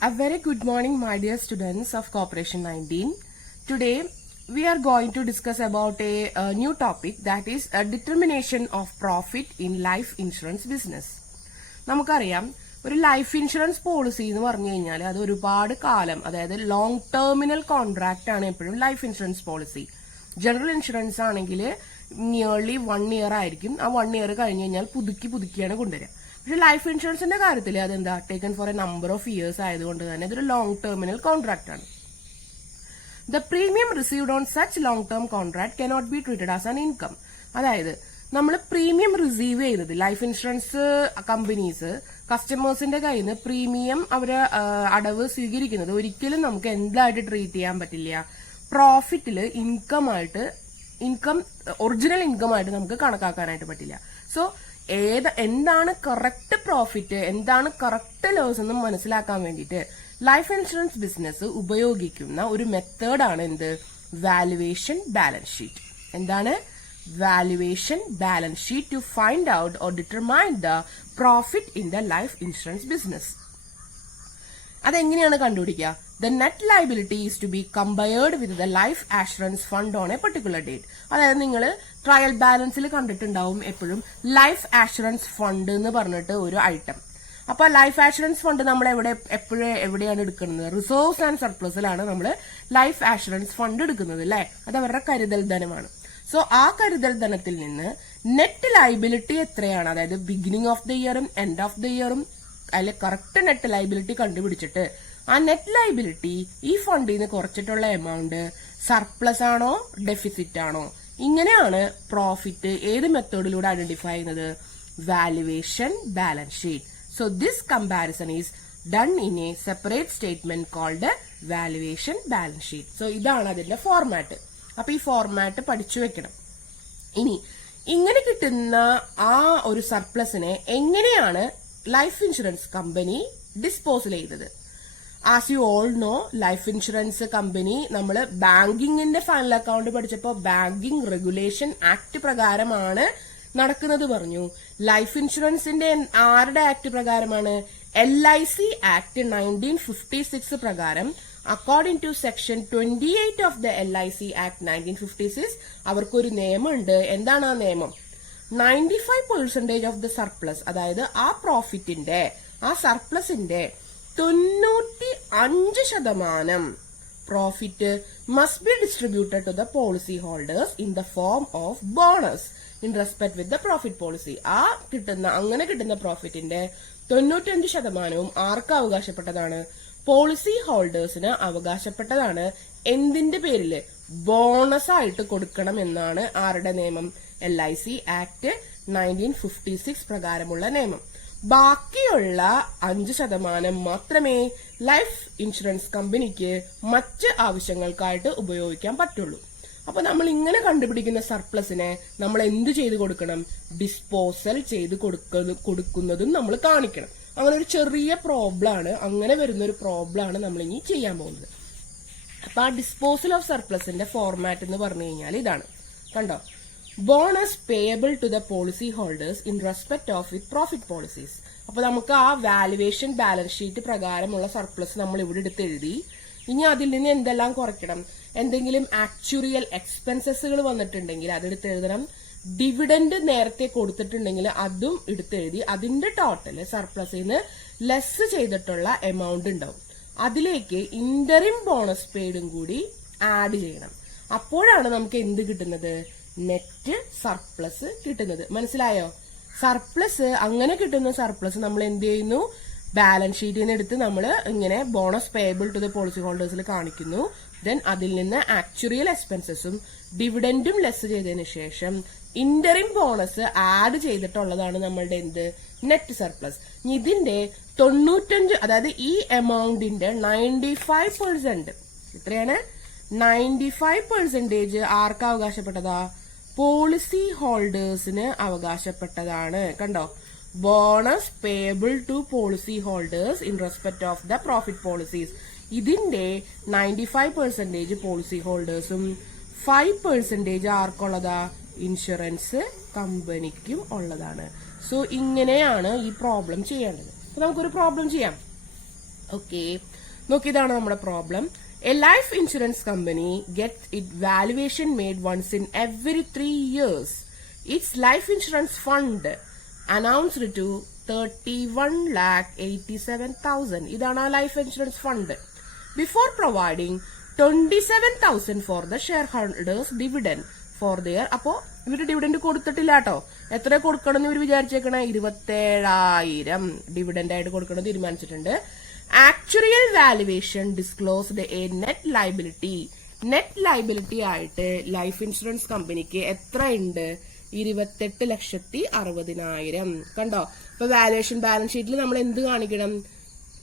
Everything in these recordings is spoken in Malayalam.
A very good morning, my dear students of Corporation 19. Today, we are going to discuss about a new topic, that is a determination of profit in life insurance business. നമുക്കറിയാം, ഒരു ലൈഫ് ഇൻഷുറൻസ് പോളിസി എന്ന് പറഞ്ഞു കഴിഞ്ഞാൽ അത് ഒരുപാട് കാലം, അതായത് ലോങ് ടേമിനൽ കോൺട്രാക്ട് ആണ് എപ്പോഴും life insurance policy. General insurance ആണെങ്കിൽ നിയർലി 1 year ആയിരിക്കും. ആ 1 year കഴിഞ്ഞ് കഴിഞ്ഞാൽ പുതുക്കിയാണ് കൊണ്ടുവരിക. പക്ഷെ ലൈഫ് ഇൻഷുറൻസിന്റെ കാര്യത്തിൽ അതെന്താ, taken four A number of years ആയതുകൊണ്ട് തന്നെ ഇതൊരു ലോങ് ടേമിനൽ കോൺട്രാക്ട് ആണ്. The premium received on such long term contract cannot be treated as an income. അതായത് നമ്മൾ പ്രീമിയം റിസീവ് ചെയ്തത്, ലൈഫ് ഇൻഷുറൻസ് കമ്പനീസ് കസ്റ്റമേഴ്സിന്റെ കയ്യിൽ നിന്ന് പ്രീമിയം അവര് അടവ് സ്വീകരിക്കുന്നത് ഒരിക്കലും നമുക്ക് എന്തായിട്ട് ട്രീറ്റ് ചെയ്യാൻ പറ്റില്ല, പ്രോഫിറ്റില് ഒറിജിനൽ ഇൻകം ആയിട്ട് നമുക്ക് കണക്കാക്കാനായിട്ട് പറ്റില്ല. സോ എന്താണ് കറക്റ്റ് പ്രോഫിറ്റ്, എന്താണ് കറക്റ്റ് ലോസ് എന്ന് മനസ്സിലാക്കാൻ വേണ്ടിയിട്ട് ലൈഫ് ഇൻഷുറൻസ് ബിസിനസ് ഉപയോഗിക്കുന്ന ഒരു മെത്തേഡാണ് എന്ത്, വാല്യുവേഷൻ ബാലൻസ് ഷീറ്റ്. എന്താണ് valuation balance sheet to find out or determine the profit in the life insurance business. അതെങ്ങനെയാണ് കണ്ടുപിടിക്കുക? The net liability is to be compared with the life assurance fund on a particular date. അതായത് നിങ്ങൾ ട്രയൽ ബാലൻസിൽ കണ്ടിട്ടുണ്ടാവും എപ്പോഴും ലൈഫ് ആഷുറൻസ് ഫണ്ട് എന്ന് പറഞ്ഞിട്ട് ഒരു ഐറ്റം. അപ്പൊ ലൈഫ് ആഷുറൻസ് ഫണ്ട് നമ്മൾ എവിടെയാണ് എടുക്കുന്നത്? റിസർവ്സ് ആൻഡ് സർപ്ലസിലാണ് നമ്മൾ ലൈഫ് ആഷുറൻസ് ഫണ്ട് എടുക്കുന്നത്, അല്ലെ? അത് അവരുടെ കരുതൽ ധനമാണ്. സോ ആ കരുതൽ ധനത്തിൽ നിന്ന് നെറ്റ് ലൈബിലിറ്റി എത്രയാണ്, അതായത് ബിഗിനിങ് ഓഫ് ദ ഇയറും എൻഡ് ഓഫ് ദ ഇയറും അതിലെ കറക്റ്റ് നെറ്റ് ലൈബിലിറ്റി കണ്ടുപിടിച്ചിട്ട് ആ നെറ്റ് ലൈബിലിറ്റി ഈ ഫണ്ടിൽ നിന്ന് കുറച്ചിട്ടുള്ള എമൗണ്ട് സർപ്ലസ് ആണോ ഡെഫിസിറ്റ് ആണോ, ഇങ്ങനെയാണ് പ്രോഫിറ്റ് ഏത് മെത്തേഡിലൂടെ ഐഡന്റിഫൈ ചെയ്യുന്നത്? Valuation balance sheet. So this comparison is done in a separate statement called valuation balance sheet. So ഇതാണ് അതിന്റെ ഫോർമാറ്റ്. അപ്പൊ ഈ ഫോർമാറ്റ് പഠിച്ചു വെക്കണം. ഇനി ഇങ്ങനെ കിട്ടുന്ന ആ ഒരു സർപ്ലസിനെ എങ്ങനെയാണ് ലൈഫ് ഇൻഷുറൻസ് കമ്പനി ഡിസ്പോസൽ ചെയ്തത്? As you all no, life insurance company നമ്മൾ ബാങ്കിങ്ങിന്റെ ഫൈനൽ അക്കൗണ്ട് പഠിച്ചപ്പോൾ ബാങ്കിങ് റെഗുലേഷൻ ആക്ട് പ്രകാരമാണ് നടക്കുന്നത് പറഞ്ഞു. ലൈഫ് ഇൻഷുറൻസിന്റെ ആരുടെ ആക്ട് പ്രകാരമാണ്? LIC ആക്ട് 1956 പ്രകാരം according to section 28 of the LIC act 1956 അവർക്കൊരു നിയമമുണ്ട്. എന്താണ് ആ നിയമം? 95% ഓഫ് ദ സർപ്ലസ്, അതായത് ആ പ്രോഫിറ്റിന്റെ ആ സർപ്ലസിന്റെ 95% profit must be distributed to the policy holders in the form of bonus in respect with the profit policy. അങ്ങനെ കിട്ടുന്ന പ്രോഫിറ്റിന്റെ 95% ആർക്ക് അവകാശപ്പെട്ടതാണ്? പോളിസി ഹോൾഡേഴ്സിന് അവകാശപ്പെട്ടതാണ്. എന്തിന്റെ പേരില്? ബോണസ് ആയിട്ട് കൊടുക്കണം എന്നാണ് ആരുടെ നിയമം? LIC ആക്ട് 1956 പ്രകാരമുള്ള നിയമം. ബാക്കിയുള്ള 5% മാത്രമേ ലൈഫ് ഇൻഷുറൻസ് കമ്പനിക്ക് മറ്റ് ആവശ്യങ്ങൾക്കായിട്ട് ഉപയോഗിക്കാൻ പറ്റുള്ളൂ. അപ്പൊ നമ്മൾ ഇങ്ങനെ കണ്ടുപിടിക്കുന്ന സർപ്ലസിനെ നമ്മൾ എന്ത് ചെയ്ത് കൊടുക്കണം? ഡിസ്പോസൽ ചെയ്ത് കൊടുക്കുന്നതും നമ്മൾ കാണിക്കണം. അങ്ങനെ ഒരു ചെറിയ പ്രോബ്ലം ആണ്, അങ്ങനെ വരുന്ന ഒരു പ്രോബ്ലം ആണ് നമ്മൾ ഇനി ചെയ്യാൻ പോകുന്നത്. അപ്പൊ ആ ഡിസ്പോസൽ ഓഫ് സർപ്ലസിന്റെ ഫോർമാറ്റ് എന്ന് പറഞ്ഞു കഴിഞ്ഞാൽ ഇതാണ്, കണ്ടോ? Bonus payable to the policy holders in respect of with profit policies. അപ്പൊ നമുക്ക് ആ വാല്യുവേഷൻ ബാലൻസ് ഷീറ്റ് പ്രകാരമുള്ള സർപ്ലസ് നമ്മൾ ഇവിടെ എടുത്ത് എഴുതി. ഇനി അതിൽ നിന്ന് എന്തെല്ലാം കുറയ്ക്കണം? എന്തെങ്കിലും ആക്ച്വറിയൽ എക്സ്പെൻസസുകൾ വന്നിട്ടുണ്ടെങ്കിൽ അതെടുത്ത് എഴുതണം. ഡിവിഡന്റ് നേരത്തെ കൊടുത്തിട്ടുണ്ടെങ്കിൽ അതും എടുത്തെഴുതി അതിന്റെ ടോട്ടല് സർപ്ലസിൽ നിന്ന് ലെസ് ചെയ്തിട്ടുള്ള എമൗണ്ട് ഉണ്ടാവും. അതിലേക്ക് ഇന്ററിം ബോണസ് പെയ്ഡും കൂടി ആഡ് ചെയ്യണം. അപ്പോഴാണ് നമുക്ക് എന്ത് കിട്ടുന്നത്? നെറ്റ് സർപ്ലസ് കിട്ടുന്നത്. മനസ്സിലായോ? സർപ്ലസ്, അങ്ങനെ കിട്ടുന്ന സർപ്ലസ് നമ്മൾ എന്ത് ചെയ്യുന്നു? ബാലൻസ് ഷീറ്റിൽ നിന്ന് എടുത്ത് നമ്മൾ ഇങ്ങനെ bonus payable to the policy ഹോൾഡേഴ്സിൽ കാണിക്കുന്നു. ദെൻ അതിൽ നിന്ന് ആക്ച്വറിയൽ എക്സ്പെൻസസും ഡിവിഡന്റും ലെസ് ചെയ്തതിനു ശേഷം ഇന്ററിം ബോണസ് ആഡ് ചെയ്തിട്ടുള്ളതാണ് നമ്മളുടെ എന്ത്? Net surplus. ഇതിന്റെ 95, അതായത് ഈ എമൗണ്ടിന്റെ 95%, എത്രയാണ്? 95% ആർക്ക് അവകാശപ്പെട്ടതാ? പോളിസി ഹോൾഡേഴ്സിന് അവകാശപ്പെട്ടതാണ്. കണ്ടോ? Bonus payable to policy holders in respect of the profit policies. ഇതിന്റെ 95% പോളിസി ഹോൾഡേഴ്സും 5% ആർക്കുള്ളതാ? ഇൻഷുറൻസ് കമ്പനിക്കും ഉള്ളതാണ്. സോ ഇങ്ങനെയാണ് ഈ പ്രോബ്ലം ചെയ്യേണ്ടത്. നമുക്കൊരു പ്രോബ്ലം ചെയ്യാം. ഓക്കെ, നോക്കിയതാണ് നമ്മുടെ problem. A life insurance company gets it valuation made once in every 3 years. Its life insurance fund announced to 31,87,000. ഇതാണ് ആ life insurance fund. Before providing 27,000 for the share holders dividend for the year. അപ്പോ ഇവര് ഡിവിഡൻഡ് കൊടുത്തിട്ടില്ല കേട്ടോ. എത്ര കൊടുക്കണം എന്ന് ഇവർ വിചാരിച്ചേക്കണേ? 27,000 ഡിവിഡൻഡ് ആയിട്ട് കൊടുക്കണം തീരുമാനിച്ചിട്ടുണ്ട്. Actuarial valuation disclosed A net liability. Net liability ആയിട്ട് ലൈഫ് ഇൻഷുറൻസ് കമ്പനിക്ക് എത്ര ഉണ്ട്? 28,60,000. കണ്ടോ? ഇപ്പൊ വാലുവേഷൻ ബാലൻസ് ഷീറ്റിൽ നമ്മൾ എന്ത് കാണിക്കണം?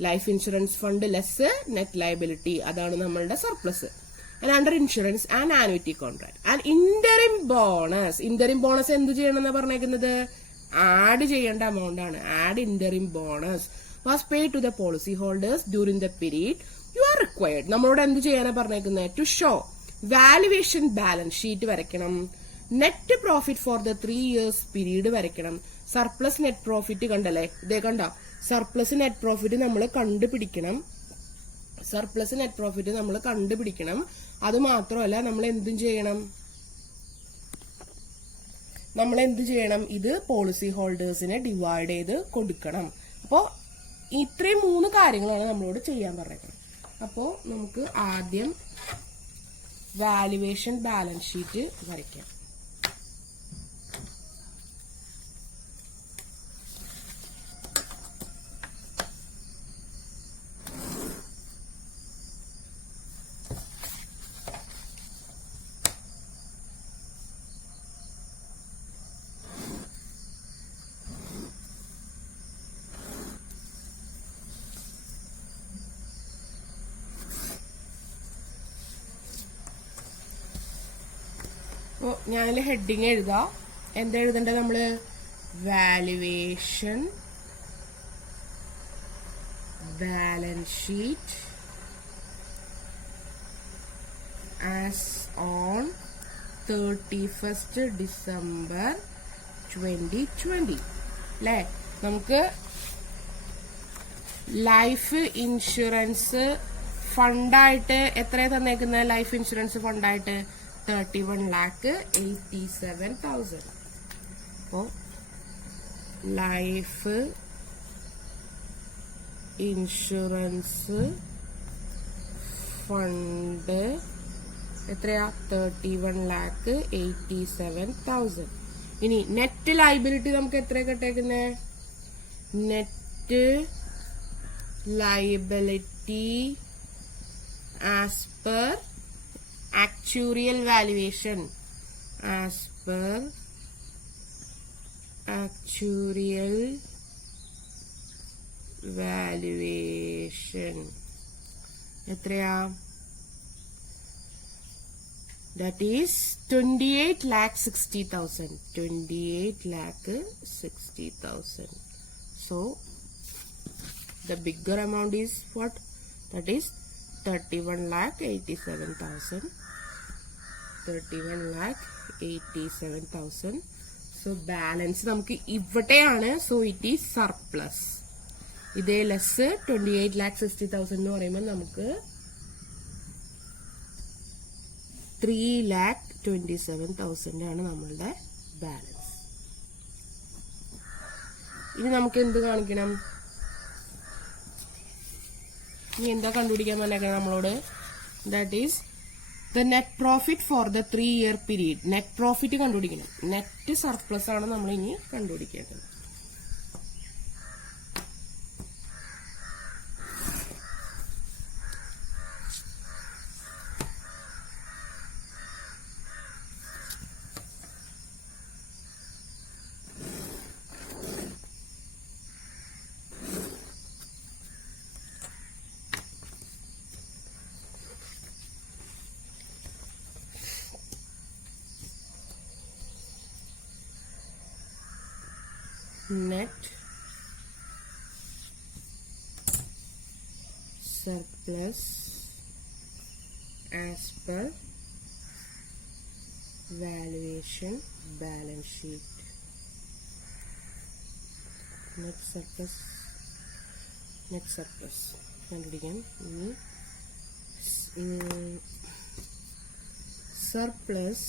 Life insurance fund less net liability, അതാണ് നമ്മളുടെ surplus. And under insurance and annuity contract and interim bonus. Interim bonus എന്ത് ചെയ്യണം എന്നാ പറഞ്ഞേക്കുന്നത്? ആഡ് ചെയ്യേണ്ട എമൗണ്ട് ആണ്. Add interim bonus was paid to the policy holders during the period you are required. നമ്മളോട് എന്ത് ചെയ്യാനാ പറഞ്ഞേക്കുന്നത്? To show valuation balance sheet വരയ്ക്കണം, net profit for the 3 years period വരയ്ക്കണം, സർപ്ലസ് നെറ്റ് പ്രോഫിറ്റ് കണ്ടല്ലേ? ഇതേ കണ്ടോ? സർപ്ലസ് നെറ്റ് പ്രോഫിറ്റ് നമ്മൾ കണ്ടുപിടിക്കണം. സർപ്ലസ് നെറ്റ് പ്രോഫിറ്റ് നമ്മൾ കണ്ടുപിടിക്കണം. അത് മാത്രമല്ല നമ്മൾ എന്തും ചെയ്യണം? ഇത് പോളിസി ഹോൾഡേഴ്സിനെ ഡിവൈഡ് ചെയ്ത് കൊടുക്കണം. അപ്പോ ഇത്രയും 3 കാര്യങ്ങളാണ് നമ്മളോട് ചെയ്യാൻ പറഞ്ഞേക്കുന്നത്. അപ്പോ നമുക്ക് ആദ്യം വാലുവേഷൻ ബാലൻസ് ഷീറ്റ് വരയ്ക്കാം. ഞാനിൽ ഹെഡിങ് എഴുതാം. എന്താ എഴുതേണ്ടത് നമ്മള്? Valuation balance sheet as on 31st December 2020 അല്ലേ? നമുക്ക് ലൈഫ് ഇൻഷുറൻസ് ഫണ്ടായിട്ട് എത്രയാ തന്നേക്കുന്നത്? Life insurance ഫണ്ടായിട്ട് 31,87,000. അപ്പോ ലൈഫ് ഇൻഷുറൻസ് ഫണ്ട് എത്രയാ? 31,87,000. ഇനി നെറ്റ് ലയബിലിറ്റി നമുക്ക് എത്ര കിട്ടേക്കുന്നേ? Net liability as per actuarial valuation, as per actuarial valuation എത്രയാ? That is 28,60,000. 28,60,000. So the bigger amount is what? That is 31,87,000. 31,87,000. So balance നമുക്ക് ഇവിടെയാണ്. So it is surplus. ഇതേ ലെസ് 28,60,000 എന്ന് പറയുമ്പോൾ നമുക്ക് 3,27,000 ആണ് നമ്മളുടെ ബാലൻസ്. ഇനി നമുക്ക് എന്ത് കാണിക്കണം? ഇനി എന്താ കണ്ടുപിടിക്കാൻ പറഞ്ഞേക്കണം നമ്മളോട്? That is the net profit for the 3 year period. Net profit കണ്ടുപിടിക്കണം. നെറ്റ് സർപ്ലസ് ആണ് നമ്മൾ ഇനി കണ്ടുപിടിക്കേണ്ടത്. net surplus as per valuation balance sheet. Net surplus കണ്ടുപിടിക്കാം. Surplus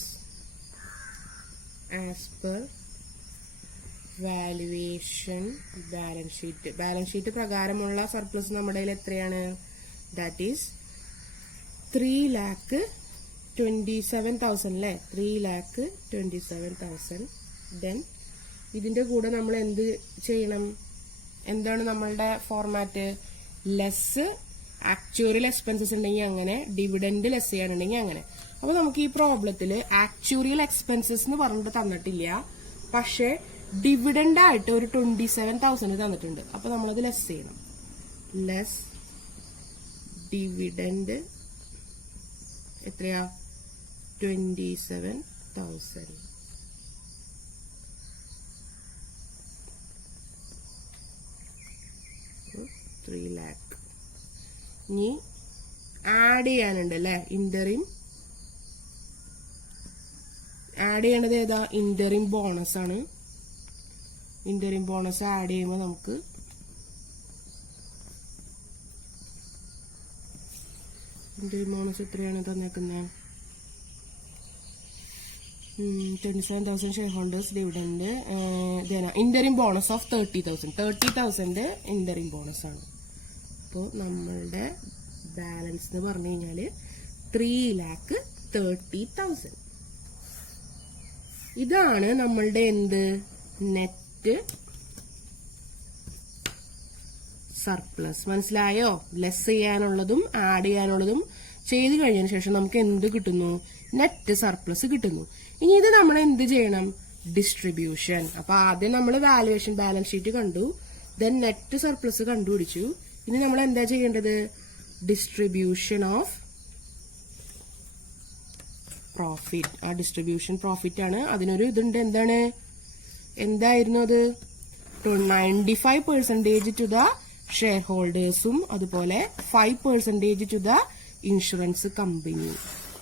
as per valuation balance sheet പ്രകാരമുള്ള സർപ്ലസ് നമ്മുടെ കയ്യിൽ എത്രയാണ്? ദാറ്റ് ഈസ് 3,27,000 അല്ലേ? 3,27,000. ദെൻ ഇതിന്റെ കൂടെ നമ്മൾ എന്ത് ചെയ്യണം? എന്താണ് നമ്മളുടെ ഫോർമാറ്റ്? ലെസ് ആക്ച്വറിയൽ എക്സ്പെൻസസ് ഉണ്ടെങ്കിൽ അങ്ങനെ, ഡിവിഡൻഡ് ലെസ് ചെയ്യാനുണ്ടെങ്കിൽ അങ്ങനെ. അപ്പൊ നമുക്ക് ഈ പ്രോബ്ലത്തില് ആക്ച്വറിയൽ എക്സ്പെൻസസ് എന്ന് പറഞ്ഞിട്ട് തന്നിട്ടില്ല, പക്ഷെ ഡിവിഡൻഡ് ആയിട്ട് ഒരു 27,000 തന്നിട്ടുണ്ട്. അപ്പൊ നമ്മളത് ലെസ് ചെയ്യണം. ലെസ് ഡിവിഡൻഡ് എത്രയാ? 27,000. ഇനി ആഡ് ചെയ്യാനുണ്ട് അല്ലെ? ഇന്ററിം ആഡ് ചെയ്യേണ്ടത് ഏതാ? ഇന്ററിം ബോണസ് ആണ്. ഇന്ററിം ബോണസ് ആഡ് ചെയ്യുമ്പോൾ നമുക്ക് ഇന്ററിം ബോണസ് എത്രയാണ് തന്നേക്കുന്നത്? 27,000 share holders dividend. Interim bonus of 30,000 interim bonus ആണ്. അപ്പോൾ നമ്മളുടെ ബാലൻസ് എന്ന് പറഞ്ഞു കഴിഞ്ഞാല് 3,30,000. ഇതാണ് നമ്മളുടെ എന്ത്? Net surplus. മനസ്സിലായോ? ലെസ് ചെയ്യാനുള്ളതും ആഡ് ചെയ്യാനുള്ളതും ചെയ്ത് കഴിഞ്ഞതിന് ശേഷം നമുക്ക് എന്ത് കിട്ടുന്നു? നെറ്റ് സർപ്ലസ് കിട്ടുന്നു. ഇനി ഇത് നമ്മൾ എന്ത് ചെയ്യണം? ഡിസ്ട്രിബ്യൂഷൻ. അപ്പൊ ആദ്യം നമ്മൾ വാലുവേഷൻ ബാലൻസ് ഷീറ്റ് കണ്ടു, ദെൻ നെറ്റ് സർപ്ലസ് കണ്ടുപിടിച്ചു. ഇനി നമ്മൾ എന്താ ചെയ്യേണ്ടത്? Distribution of profit. ആ ഡിസ്ട്രിബ്യൂഷൻ പ്രോഫിറ്റ് ആണ്. അതിനൊരു ഇതുണ്ട്. എന്താണ്? എന്തായിരുന്നു അത്? 95% ടു ദ ഷെയർ ഹോൾഡേഴ്സും അതുപോലെ 5% ടു ദ ഇൻഷുറൻസ് കമ്പനി.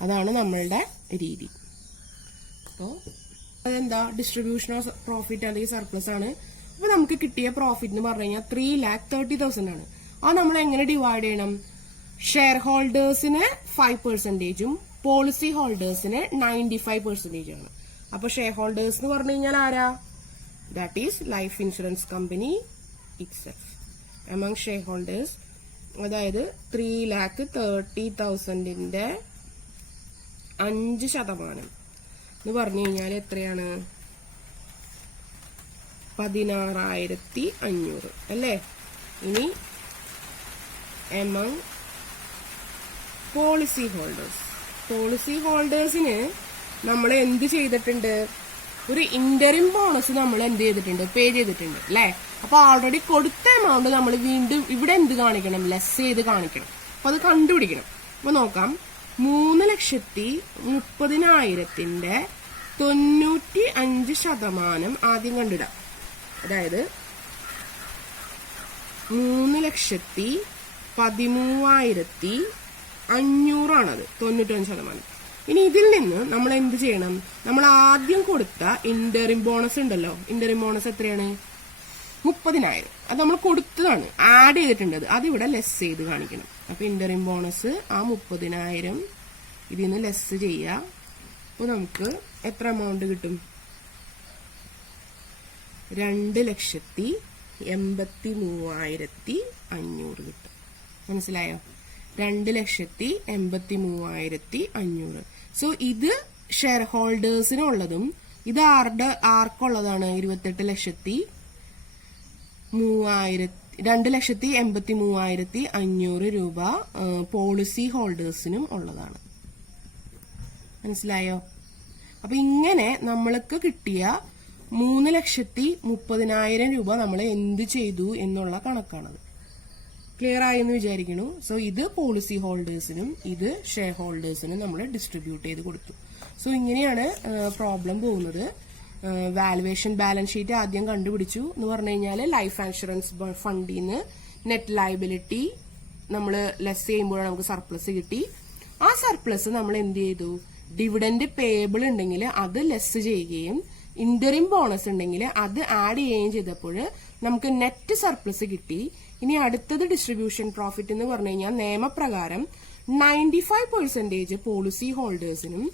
അതാണ് നമ്മളുടെ രീതി. അപ്പോ അതെന്താ? ഡിസ്ട്രിബ്യൂഷൻ ഓഫ് പ്രോഫിറ്റ് അല്ലെങ്കിൽ സർപ്ലസ് ആണ്. അപ്പൊ നമുക്ക് കിട്ടിയ പ്രോഫിറ്റ് എന്ന് പറഞ്ഞു കഴിഞ്ഞാൽ 3,30,000 ആണ്. അത് നമ്മൾ എങ്ങനെ ഡിവൈഡ് ചെയ്യണം? ഷെയർ ഹോൾഡേഴ്സിന് 5%, പോളിസി ഹോൾഡേഴ്സിന് 95% ആണ്. അപ്പൊ ഷെയർ ഹോൾഡേഴ്സ് എന്ന് പറഞ്ഞു കഴിഞ്ഞാൽ ആരാ? That is life insurance company itself. Among share holders, അതായത് 3,30,000 5% എന്ന് പറഞ്ഞു കഴിഞ്ഞാൽ എത്രയാണ്? 16,500 അല്ലേ? ഇനി എമംഗ് പോളിസി ഹോൾഡേഴ്സിന് നമ്മൾ എന്ത് ചെയ്തിട്ടുണ്ട്? ഒരു ഇന്ററിം ബോണസ് നമ്മൾ എന്ത് ചെയ്തിട്ടുണ്ട്? പേ ചെയ്തിട്ടുണ്ട് അല്ലെ? അപ്പൊ ഓൾറെഡി കൊടുത്ത എമൗണ്ട് നമ്മൾ വീണ്ടും ഇവിടെ എന്ത് കാണിക്കണം? ലെസ് ചെയ്ത് കാണിക്കണം. അപ്പൊ അത് കണ്ടുപിടിക്കണം. അപ്പൊ നോക്കാം. 3,30,000 95% ആദ്യം കണ്ടിടാം. അതായത് 3,13,500 ആണത്. 95%. ഇനി ഇതിൽ നിന്ന് നമ്മൾ എന്ത് ചെയ്യണം? നമ്മൾ ആദ്യം കൊടുത്ത ഇന്ററിം ബോണസ് ഉണ്ടല്ലോ. ഇന്ററിം ബോണസ് എത്രയാണ്? 30,000. അത് നമ്മൾ കൊടുത്തതാണ്, ആഡ് ചെയ്തിട്ടുണ്ട്. അതിവിടെ ലെസ് ചെയ്ത് കാണിക്കണം. അപ്പൊ ഇന്ററിം ബോണസ് ആ 30,000 ഇതിൽ നിന്ന് ലെസ് ചെയ്യാം. അപ്പൊ നമുക്ക് എത്ര എമൗണ്ട് കിട്ടും? 2,83,500 കിട്ടും. മനസ്സിലായോ? 2,83,500. സോ ഇത് ഷെയർ ഹോൾഡേഴ്സിനുള്ളതും ഇത് ആർക്കുള്ളതാണ്? 2,83,500 രൂപ പോളിസി ഹോൾഡേഴ്സിനും ഉള്ളതാണ്. മനസ്സിലായോ? അപ്പൊ ഇങ്ങനെ നമ്മൾക്ക് കിട്ടിയ 3,30,000 രൂപ നമ്മൾ എന്ത് ചെയ്തു എന്നുള്ള കണക്കാണത്. ക്ലിയർ ആയെന്ന് വിചാരിക്കുന്നു. സോ ഇത് പോളിസി ഹോൾഡേഴ്സിനും ഇത് ഷെയർ ഹോൾഡേഴ്സിനും നമ്മൾ ഡിസ്ട്രിബ്യൂട്ട് ചെയ്ത് കൊടുത്തു. സോ ഇങ്ങനെയാണ് പ്രോബ്ലം പോകുന്നത്. വാലുവേഷൻ ബാലൻസ് ഷീറ്റ് ആദ്യം കണ്ടുപിടിച്ചു എന്ന് പറഞ്ഞു കഴിഞ്ഞാൽ ലൈഫ് ഇൻഷുറൻസ് ഫണ്ടിൽ നിന്ന് നെറ്റ് ലയബിലിറ്റി നമ്മൾ ലെസ് ചെയ്യുമ്പോഴാണ് നമുക്ക് സർപ്ലസ് കിട്ടി. ആ സർപ്ലസ് നമ്മൾ എന്ത് ചെയ്തു? ഡിവിഡൻഡ് പേയബിൾ ഉണ്ടെങ്കിൽ അത് ലെസ് ചെയ്യുകയും ഇന്ററിം ബോണസ് ഉണ്ടെങ്കിൽ അത് ആഡ് ചെയ്യുകയും ചെയ്തപ്പോൾ നമുക്ക് നെറ്റ് സർപ്ലസ് കിട്ടി. ഇനി അടുത്തത് ഡിസ്ട്രിബ്യൂഷൻ പ്രോഫിറ്റ് എന്ന് പറഞ്ഞു കഴിഞ്ഞാൽ നിയമപ്രകാരം 95% പോളിസി ഹോൾഡേഴ്സിനും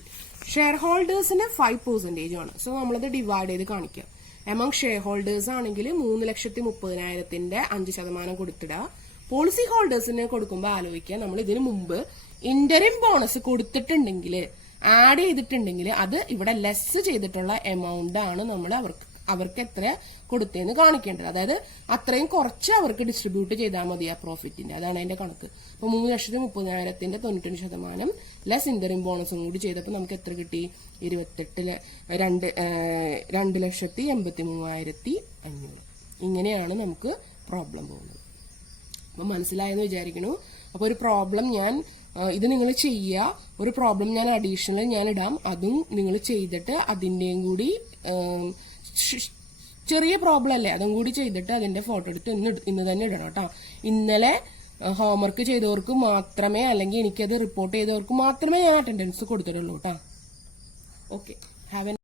ഷെയർ ഹോൾഡേഴ്സിന് 5% ആണ്. സോ നമ്മളത് ഡിവൈഡ് ചെയ്ത് കാണിക്കാം. എമംഗ് ഷെയർ ഹോൾഡേഴ്സ് ആണെങ്കിൽ 3,30,30,000 5% കൊടുത്തിടുക. പോളിസി ഹോൾഡേഴ്സിന് കൊടുക്കുമ്പോൾ ആലോചിക്കുക, നമ്മൾ ഇതിനു മുമ്പ് ഇന്ററിം ബോണസ് കൊടുത്തിട്ടുണ്ടെങ്കിൽ ആഡ് ചെയ്തിട്ടുണ്ടെങ്കിൽ അത് ഇവിടെ ലെസ് ചെയ്തിട്ടുള്ള എമൗണ്ട് ആണ് നമ്മൾ അവർക്ക് എത്ര കൊടുത്തതെന്ന് കാണിക്കേണ്ടത്. അതായത് അത്രയും കുറച്ച് അവർക്ക് ഡിസ്ട്രിബ്യൂട്ട് ചെയ്താൽ മതി ആ പ്രോഫിറ്റിന്റെ. അതാണ് അതിന്റെ കണക്ക്. അപ്പൊ 3,30,000 95% ലെസ് ഇന്ററിം ബോണസും കൂടി ചെയ്തപ്പോൾ നമുക്ക് എത്ര കിട്ടി? 2,83,500. ഇങ്ങനെയാണ് നമുക്ക് പ്രോബ്ലം പോകുന്നത്. അപ്പൊ മനസ്സിലായെന്ന് വിചാരിക്കുന്നു. അപ്പൊ ഒരു പ്രോബ്ലം ഇത് നിങ്ങൾ ചെയ്യുക. ഒരു പ്രോബ്ലം ഞാൻ അഡീഷണൽ ഞാൻ ഇടാം. അതും നിങ്ങൾ ചെയ്തിട്ട് അതിന്റെയും കൂടി ചെറിയ പ്രോബ്ലം അല്ലേ, അതും കൂടി ചെയ്തിട്ട് അതിന്റെ ഫോട്ടോ എടുത്ത് ഇന്ന് തന്നെ ഇടണം കേട്ടോ. ഇന്നലെ ഹോംവർക്ക് ചെയ്തവർക്ക് മാത്രമേ, അല്ലെങ്കിൽ എനിക്കത് റിപ്പോർട്ട് ചെയ്തവർക്ക് മാത്രമേ ഞാൻ അറ്റൻഡൻസ് കൊടുത്തിട്ടുള്ളൂ കേട്ടോ. Okay, have A